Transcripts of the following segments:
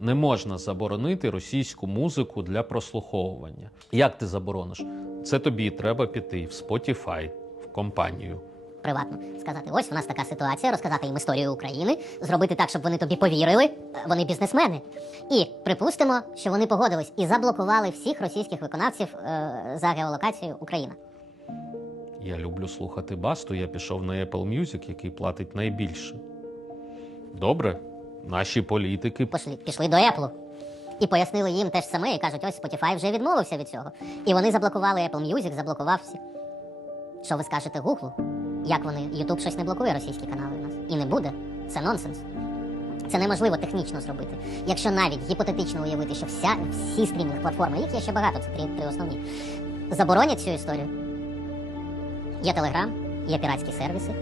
Не можна заборонити російську музику для прослуховування. Як ти заборониш? Це тобі треба піти в Spotify, в компанію. приватно сказати: ось у нас така ситуація, розказати їм історію України, зробити так, щоб вони тобі повірили. Вони бізнесмени. І припустимо, що вони погодились і заблокували всіх російських виконавців е, за геолокацією Україна. Я люблю слухати басту. Я пішов на Apple Music, який платить найбільше. Добре, наші політики Пішли, пішли до Apple. І пояснили їм те ж саме, і кажуть, ось Spotify вже відмовився від цього. І вони заблокували Apple Music, заблокував всі. Що ви скажете Гуглу? Як вони? YouTube щось не блокує російські канали у нас. І не буде. Це нонсенс. Це неможливо технічно зробити. Якщо навіть гіпотетично уявити, що вся, всі стрімінг платформи, їх є ще багато, це три, три основні, заборонять цю історію. Є Telegram, є піратські сервіси,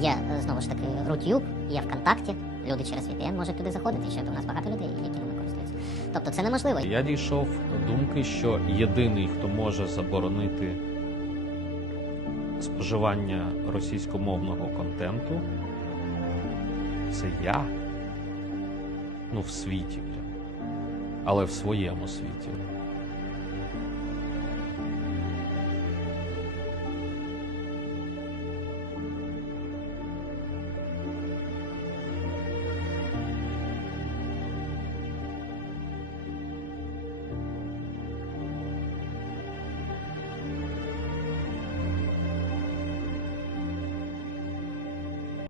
є е, знову ж таки Рутюб, є ВКонтакті. Люди через VPN можуть туди заходити, ще до нас багато людей, які ними користуються. Тобто це неможливо. Я дійшов думки, що єдиний, хто може заборонити споживання російськомовного контенту, це я. Ну, в світі прям. Але в своєму світі.